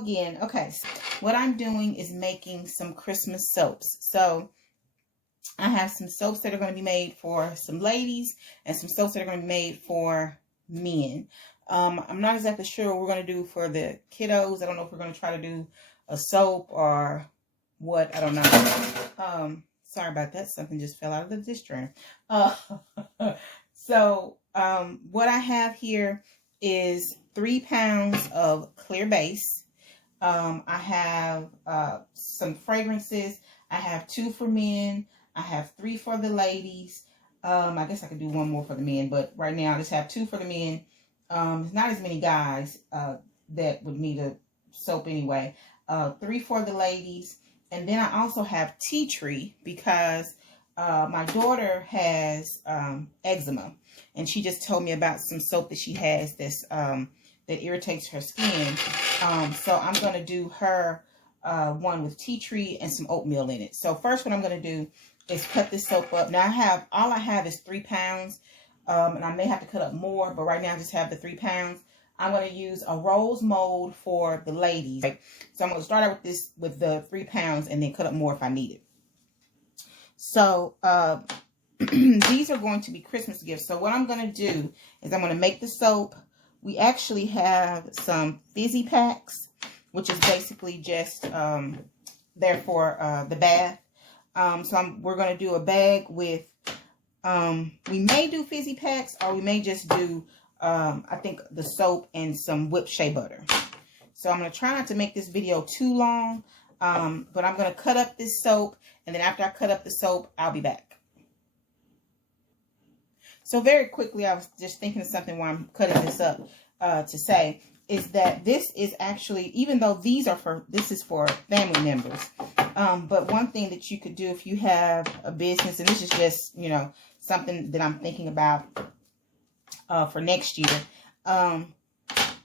again, okay, so what I'm doing is making some Christmas soaps. So I have some soaps that are going to be made for some ladies and some soaps that are going to be made for men. I'm not exactly sure what we're going to do for the kiddos. I don't know if we're going to try to do a soap or what. I don't know. Sorry about that. Something just fell out of the dish drain. So what I have here is 3 pounds of clear base. I have some fragrances. I have 2 for men. I have 3 for the ladies. I guess I could do 1 more for the men, but right now I just have 2 for the men. There's not as many guys that would need a soap anyway. 3 for the ladies. And then I also have tea tree because my daughter has eczema. And she just told me about some soap that she has that's that irritates her skin. So I'm going to do her one with tea tree and some oatmeal in it. So first what I'm going to do is cut this soap up. Now all I have is 3 pounds. And I may have to cut up more, but right now I just have the 3 pounds. I'm going to use a rose mold for the ladies. So I'm going to start out with the 3 pounds and then cut up more if I need it. So these are going to be Christmas gifts. So what I'm going to do is I'm going to make the soap. We actually have some fizzy packs, which is basically just there for the bath. So we're going to do a bag with, we may do fizzy packs or we may just do, I think, the soap and some whipped shea butter. So I'm going to try not to make this video too long, but I'm going to cut up this soap, and then after I cut up the soap, I'll be back. So very quickly, I was just thinking of something while I'm cutting this up to say, is that this is actually, even though this is for family members, but one thing that you could do if you have a business, and this is just, you know, something that I'm thinking about for next year.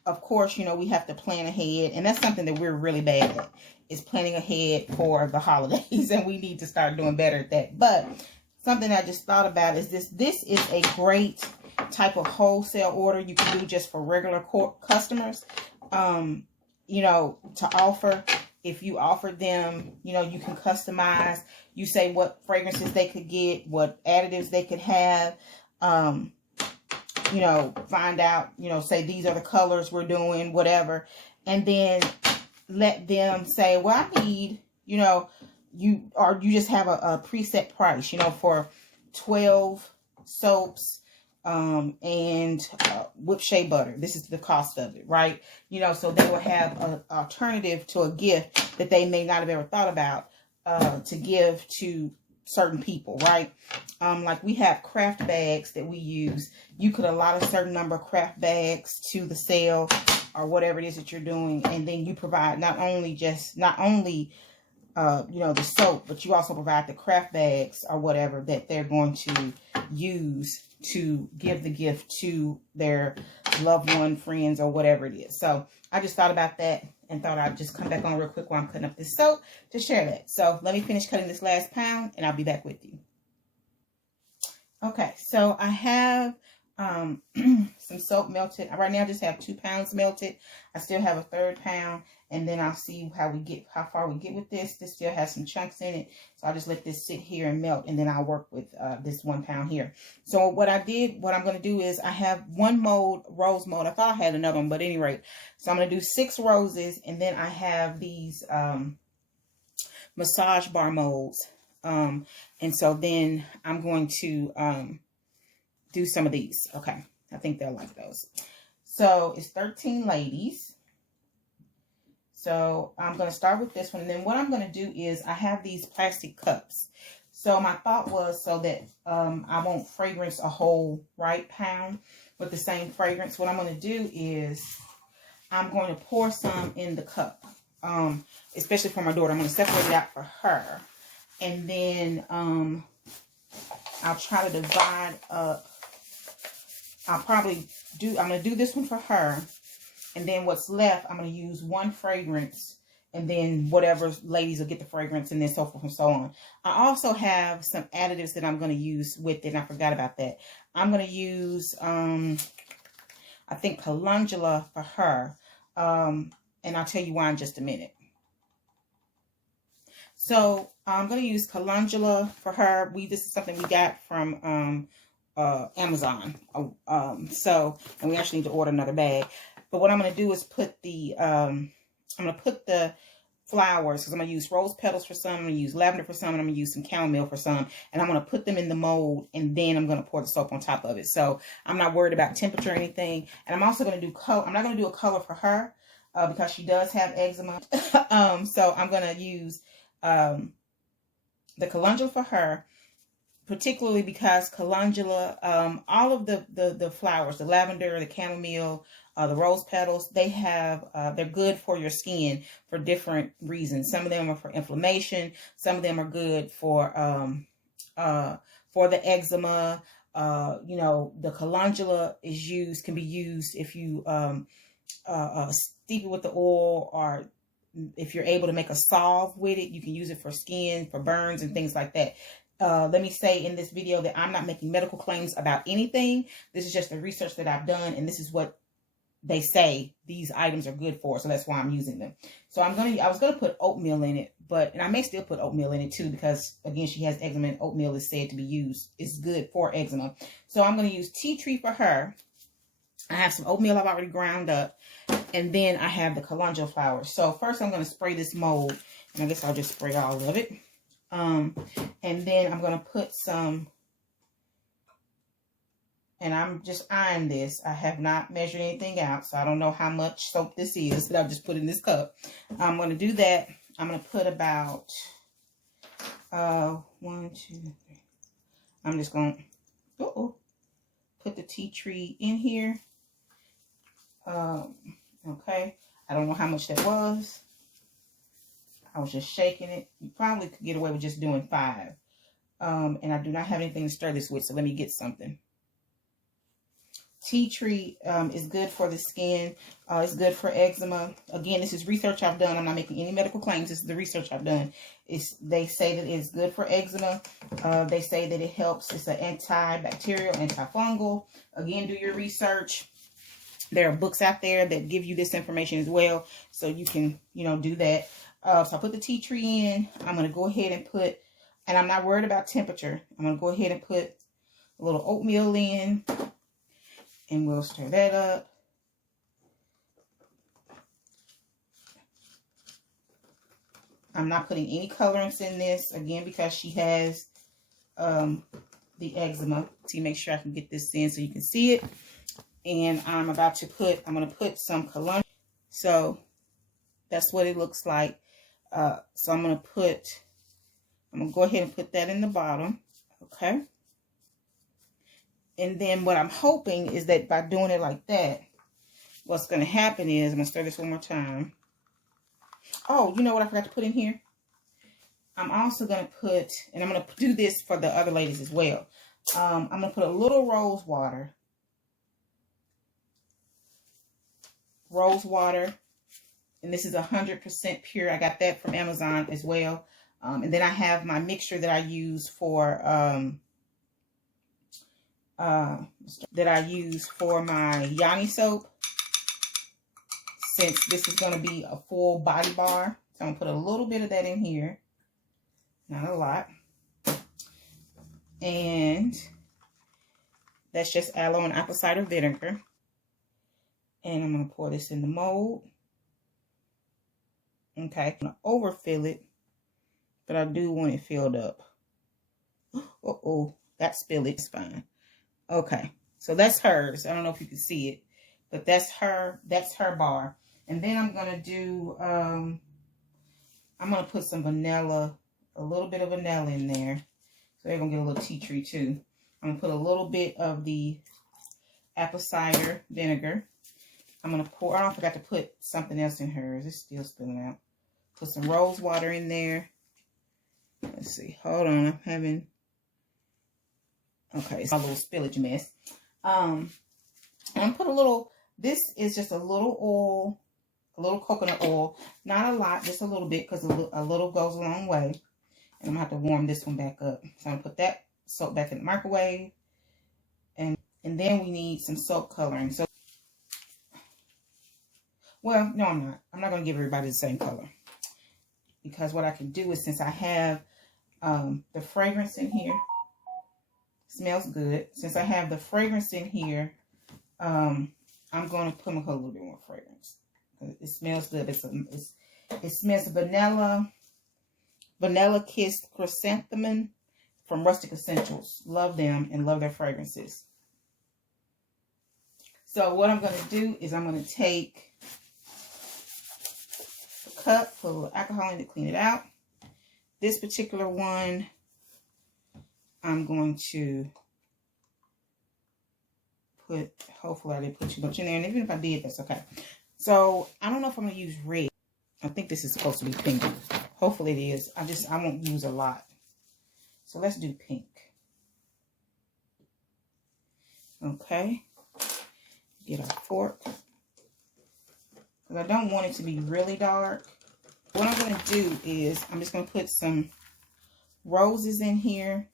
Of course, you know, we have to plan ahead, and that's something that we're really bad at, is planning ahead for the holidays, and we need to start doing better at that. But something I just thought about is this is a great type of wholesale order you can do just for regular customers, you know, to offer. If you offer them, you know, you can customize. You say what fragrances they could get, what additives they could have, you know, find out, you know, say these are the colors we're doing, whatever. And then let them say, well, I need, you know, you just have a preset price, you know, for 12 soaps and whipped shea butter. This is the cost of it, right? You know, so they will have an alternative to a gift that they may not have ever thought about to give to certain people, right? Like we have craft bags that we use. You could allot a certain number of craft bags to the sale or whatever it is that you're doing, and then you provide not only you know, the soap, but you also provide the craft bags or whatever that they're going to use to give the gift to their loved one, friends, or whatever it is. So I just thought about that and thought I'd just come back on real quick while I'm cutting up this soap to share that. So let me finish cutting this last pound and I'll be back with you. Okay, so I have some soap melted. Right now I just have 2 pounds melted. I still have a 1/3 pound, and then I'll see how far we get with this. This still has some chunks in it, so I'll just let this sit here and melt, and then I'll work with this 1 pound here. So what I'm going to do is I have 1 mold, rose mold. I thought I had another one, but at any rate, so I'm going to do 6 roses, and then I have these massage bar molds, and so then I'm going to do some of these. Okay, I think they'll like those. So it's 13 ladies. So I'm going to start with this one, and then what I'm going to do is I have these plastic cups. So my thought was so that I won't fragrance a whole pound with the same fragrance. What I'm going to do is I'm going to pour some in the cup, especially for my daughter. I'm going to separate it out for her, and then I'll try to divide up. I'm going to do this one for her, and then what's left, I'm going to use 1 fragrance, and then whatever ladies will get the fragrance, and then so forth and so on. I also have some additives that I'm going to use with it, and I forgot about that. I'm going to use, I think, calendula for her, and And I'll tell you why in just a minute. So I'm going to use calendula for her. This is something we got from Amazon. And we actually need to order another bag. But what I'm going to do is put I'm going to put the flowers, because I'm going to use rose petals for some, I'm going to use lavender for some, and I'm going to use some chamomile for some, and I'm going to put them in the mold, and then I'm going to pour the soap on top of it. So I'm not worried about temperature or anything. And I'm also going to do color. I'm not going to do a color for her because she does have eczema. So I'm going to use the calendula for her, particularly because calendula, all of the flowers, the lavender, the chamomile, the rose petals, they're good for your skin for different reasons. Some of them are for inflammation. Some of them are good for the eczema. The calendula can be used if you steep it with the oil, or if you're able to make a salve with it, you can use it for skin, for burns and things like that. Let me say in this video that I'm not making medical claims about anything. This is just the research that I've done, and this is what they say these items are good for, so that's why I'm using them. So I was gonna put oatmeal in it, and I may still put oatmeal in it too, because again, she has eczema, and oatmeal is said to be used, is good for eczema. So I'm gonna use tea tree for her. I have some oatmeal I've already ground up, and then I have the calendula flowers. So first I'm gonna spray this mold, and I guess I'll just spray all of it. And then I'm gonna put some, and I'm just eyeing this. I have not measured anything out, so I don't know how much soap this is that I've just put in this cup. I'm going to do that. I'm going to put about 1, 2, 3. I'm just going to put the tea tree in here. Okay. I don't know how much that was. I was just shaking it. You probably could get away with just doing 5. And I do not have anything to stir this with, so let me get something. Tea tree is good for the skin. It's good for eczema. Again, this is research I've done. I'm not making any medical claims. This is the research I've done. They say that it's good for eczema. They say that it helps. It's an antibacterial, antifungal. Again, do your research. There are books out there that give you this information as well, so you can, do that. So I put the tea tree in. I'm going to go ahead and put, and I'm not worried about temperature. I'm going to go ahead and put a little oatmeal in. And we'll stir that up. I'm not putting any colorants in this, again, because she has the eczema. To make sure I can get this in so you can see it. And I'm going to put some calendula. So that's what it looks like. So I'm going to go ahead and put that in the bottom. Okay. And then what I'm hoping is that by doing it like that, what's going to happen is, I'm going to stir this one more time. Oh, you know what I forgot to put in here? I'm also going to put, and I'm going to do this for the other ladies as well. I'm going to put a little rose water. And this is 100% pure. I got that from Amazon as well. And then I have my mixture that I use for, my Yanni soap, since this is going to be a full body bar. So I'm going to put a little bit of that in here, not a lot. And that's just aloe and apple cider vinegar. And I'm going to pour this in the mold. Okay, I'm going to overfill it, but I do want it filled up. That spillage is fine. Okay, so that's hers. I don't know if you can see it, but that's her bar. And then I'm going to do, I'm going to put some vanilla, a little bit of vanilla in there. So they're going to get a little tea tree too. I'm going to put a little bit of the apple cider vinegar. I'm going to pour, I forgot to put something else in hers. It's still spilling out. Put some rose water in there. Let's see. Hold on. I'm having... Okay, it's a little spillage mess. And put a little, this is just a little oil, a little coconut oil. Not a lot, just a little bit, because a little goes a long way. And I'm going to have to warm this one back up. So I'm going to put that soap back in the microwave. And then we need some soap coloring. So, well, well, no, I'm not. I'm not going to give everybody the same color. Because what I can do is, since I have the fragrance in here, smells good. Since I have the fragrance in here, I'm going to put a little bit more fragrance. It smells good. It smells vanilla kissed chrysanthemum from Rustic Essentials. Love them and love their fragrances. So what I'm going to do is I'm going to take a cup, put a little alcohol in to clean it out. This particular one, I'm going to put, hopefully I didn't put too much in there, and even if I did, that's okay. So I don't know if I'm going to use red. I think this is supposed to be pink. Hopefully it is. I won't use a lot. So let's do pink. Okay. Get our fork. Because I don't want it to be really dark. What I'm going to do is I'm just going to put some roses in here.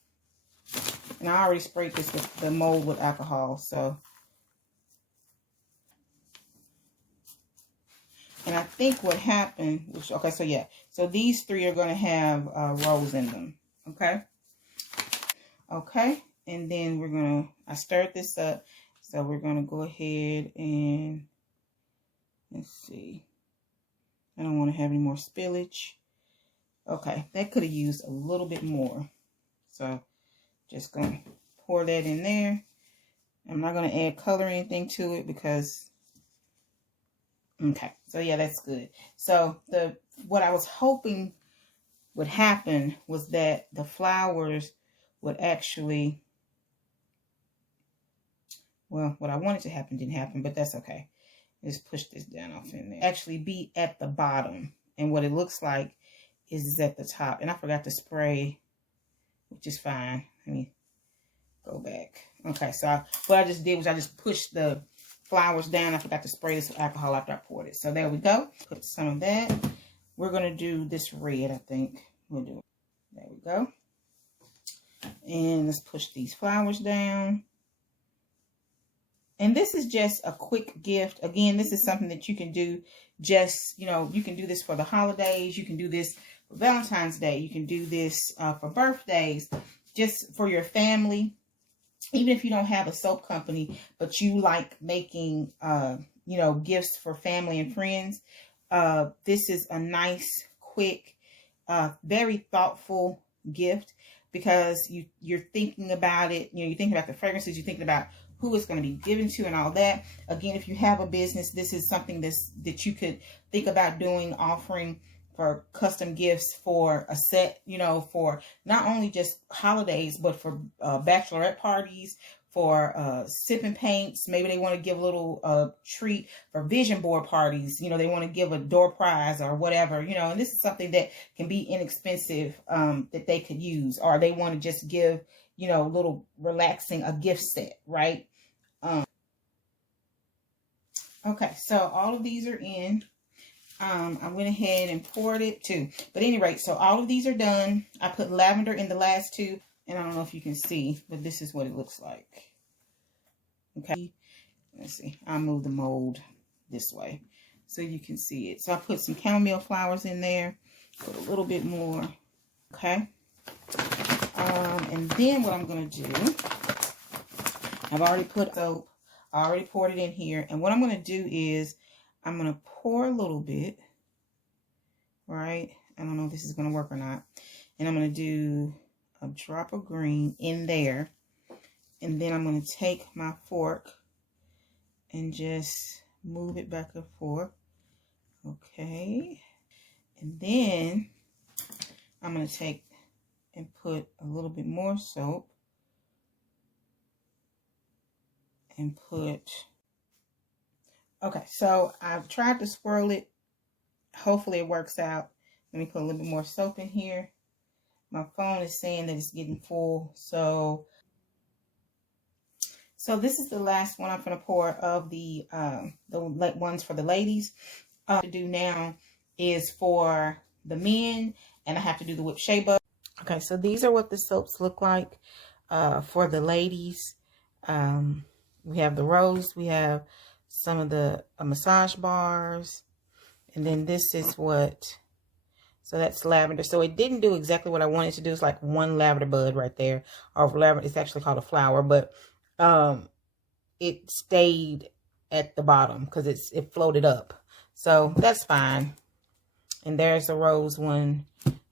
And I already sprayed this with the mold with alcohol. So. And I think what happened, which, okay, so yeah. So these three are going to have rose in them. Okay. Okay. And then we're going to, I stirred this up. So we're going to go ahead and, let's see. I don't want to have any more spillage. Okay. That could have used a little bit more. So just going to pour that in there. I'm not going to add color or anything to it because, okay. So yeah, that's good. So what I was hoping would happen was that the flowers would actually, well, what I wanted to happen didn't happen, but that's okay. Just push this down off in there. Actually be at the bottom. And what it looks like is at the top. And I forgot to spray, which is fine. Let me go back. Okay, so what I just did was I just pushed the flowers down. I forgot to spray this with alcohol after I poured it. So there we go. Put some of that. We're going to do this red, I think. We'll do it. There we go. And let's push these flowers down. And this is just a quick gift. Again, this is something that you can do just, you know, you can do this for the holidays. You can do this for Valentine's Day. You can do this for birthdays, just for your family. Even if you don't have a soap company, but you like making, you know, gifts for family and friends. This is a nice, quick, very thoughtful gift because you're thinking about it. You know, you're thinking about the fragrances. You're thinking about who it's going to be given to and all that. Again, if you have a business, this is something that you could think about doing, offering for custom gifts for a set, you know, for not only just holidays, but for bachelorette parties, for sip and paints. Maybe they want to give a little treat for vision board parties. You know, they want to give a door prize or whatever, you know, and this is something that can be inexpensive that they could use, or they want to just give, you know, little relaxing, a gift set, right? Okay, so all of these are in. I went ahead and poured it too. But anyway, so all of these are done. I put lavender in the last two. And I don't know if you can see, but this is what it looks like. Okay. Let's see. I'll move the mold this way so you can see it. So I put some chamomile flowers in there. Put a little bit more. Okay. And then what I'm going to do, I've already put soap. I already poured it in here. And what I'm going to do is I'm going to pour a little bit, right? I don't know if this is going to work or not. And I'm going to do a drop of green in there. And then I'm going to take my fork and just move it back and forth. Okay. And then I'm going to take and put a little bit more soap. And put, okay, so I've tried to swirl it. Hopefully it works out. Let me put a little bit more soap in here. My phone is saying that it's getting full. So this is the last one I'm going to pour of the ones for the ladies. To do now is for the men, and I have to do the whipped shea butter. Okay, so these are what the soaps look like for the ladies. We have the rose. We have some of the massage bars. And then this is what, so that's lavender. So it didn't do exactly what I wanted to do. It's like one lavender bud right there. Or lavender, it's actually called a flower, but it stayed at the bottom because it floated up. So that's fine. And there's a rose one.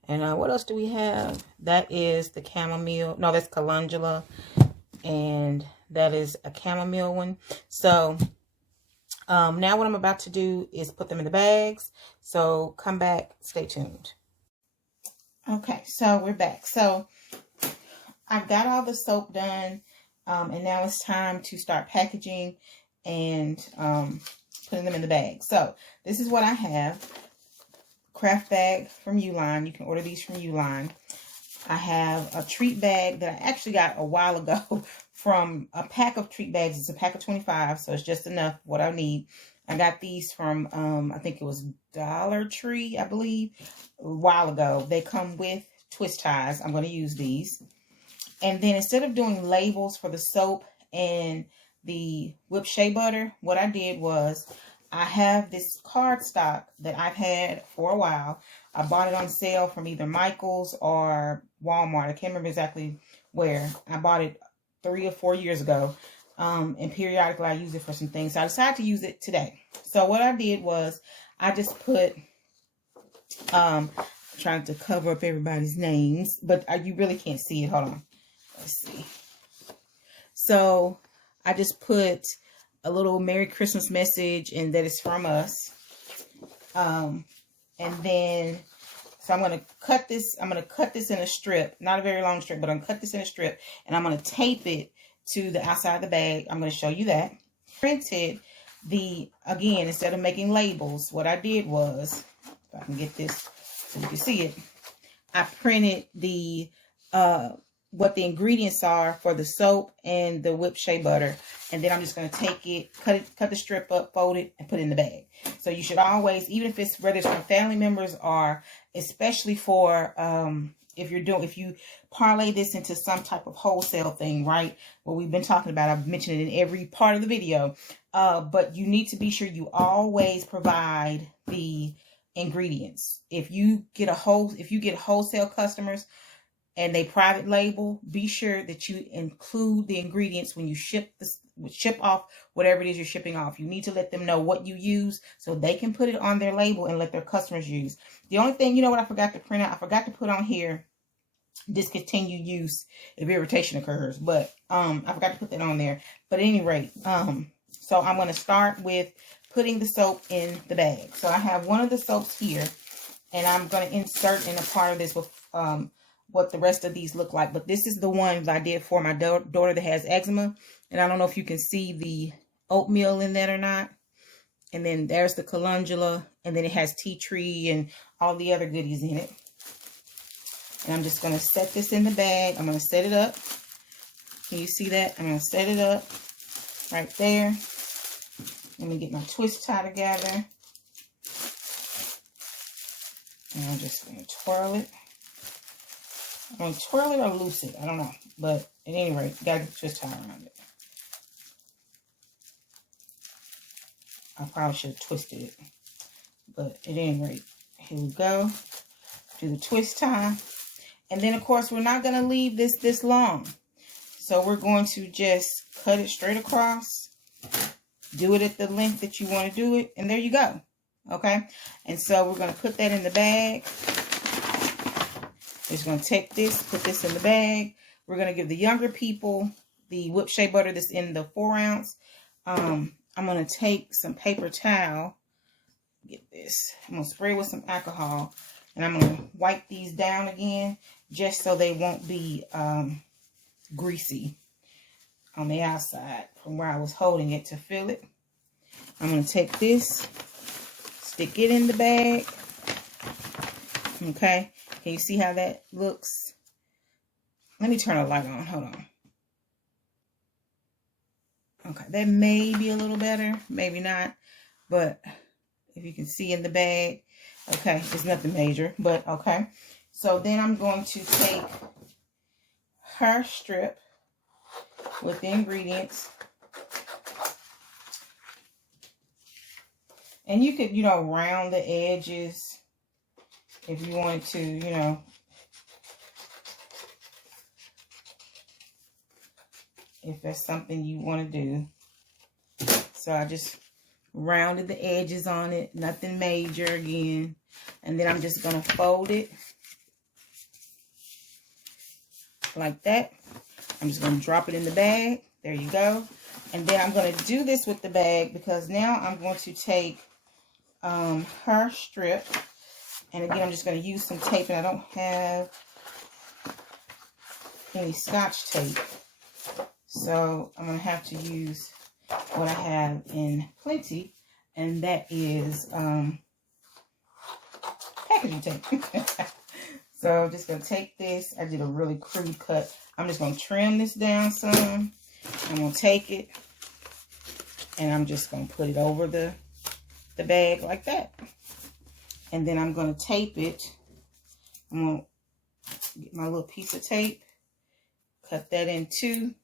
And what else do we have? That is the chamomile. No, that's calendula. And that is a chamomile one. So now what I'm about to do is put them in the bags. So come back, stay tuned. Okay, so we're back. So I've got all the soap done. And now it's time to start packaging and putting them in the bag. So this is what I have. Craft bag from Uline. You can order these from Uline. I have a treat bag that I actually got a while ago from a pack of treat bags. It's a pack of 25, so it's just enough what I need. I got these from, I think it was Dollar Tree, I believe, a while ago. They come with twist ties. I'm going to use these. And then instead of doing labels for the soap and the whipped shea butter, what I did was I have this cardstock that I've had for a while. I bought it on sale from either Michael's or Walmart. I can't remember exactly where. I bought it 3 or 4 years ago. And periodically I use it for some things. So I decided to use it today. So what I did was I just put, trying to cover up everybody's names, but you really can't see it. Hold on. Let's see. So I just put a little Merry Christmas message and that it's from us. And then, so I'm going to cut this. I'm going to cut this in a strip, not a very long strip, but I'm going to cut this in a strip and I'm going to tape it to the outside of the bag. I'm going to show you that. Printed again, instead of making labels, what I did was, if I can get this so you can see it, I printed what the ingredients are for the soap and the whipped shea butter. And then I'm just going to take it, cut the strip up, fold it, and put it in the bag. So you should always, even if it's, whether it's from family members or especially for, if you parlay this into some type of wholesale thing, right? What we've been talking about, I've mentioned it in every part of the video. But you need to be sure you always provide the ingredients. If you get wholesale customers, and they private label, be sure that you include the ingredients when you ship off whatever it is you're shipping off. You need to let them know what you use so they can put it on their label and let their customers use. The only thing, you know what I forgot to print out? I forgot to put on here, discontinued use if irritation occurs. But I forgot to put that on there. But at any rate, so I'm going to start with putting the soap in the bag. So I have one of the soaps here, and I'm going to insert in a part of this with what the rest of these look like. But this is the one that I did for my daughter that has eczema. And I don't know if you can see the oatmeal in that or not. And then there's the calendula. And then it has tea tree and all the other goodies in it. And I'm just going to set this in the bag. I'm going to set it up. Can you see that? I'm going to set it up right there. Let me get my twist tie together. And I'm just going to twirl it. I'm going to twirl it or loose it. I don't know. But at any rate, you got to get the twist tie around it. I probably should have twisted it. But at any rate, here we go. Do the twist tie. And then, of course, we're not going to leave this long. So we're going to just cut it straight across. Do it at the length that you want to do it. And there you go. Okay? And so we're going to put that in the bag. Just going to take this, put this in the bag. We're going to give the younger people the whipped shea butter that's in the 4 ounce. I'm going to take some paper towel. Get this. I'm going to spray it with some alcohol. And I'm going to wipe these down again just so they won't be greasy on the outside from where I was holding it to fill it. I'm going to take this, stick it in the bag. Okay. Can you see how that looks? Let me turn the light on. Hold on. Okay, that may be a little better. Maybe not. But if you can see in the bag. Okay, it's nothing major. But okay. So then I'm going to take her strip with the ingredients. And you could, you know, round the edges if you wanted to, you know. If that's something you want to do. So I just rounded the edges on it. Nothing major again. And then I'm just going to fold it like that. I'm just going to drop it in the bag. There you go. And then I'm going to do this with the bag because now I'm going to take her strip. And again, I'm just going to use some tape. And I don't have any Scotch tape. So I'm going to have to use what I have in plenty. And that is packaging tape. So I'm just going to take this. I did a really crude cut. I'm just going to trim this down some. I'm going to take it. And I'm just going to put it over the bag like that. And then I'm going to tape it. I'm going to get my little piece of tape. Cut that in two.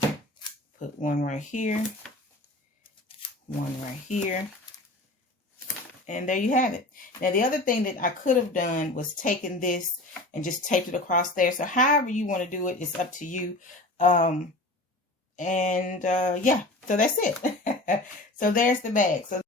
Put one right here. One right here. And there you have it. Now, the other thing that I could have done was taken this and just taped it across there. So however you want to do it, it's up to you. Yeah, so that's it. So there's the bag. So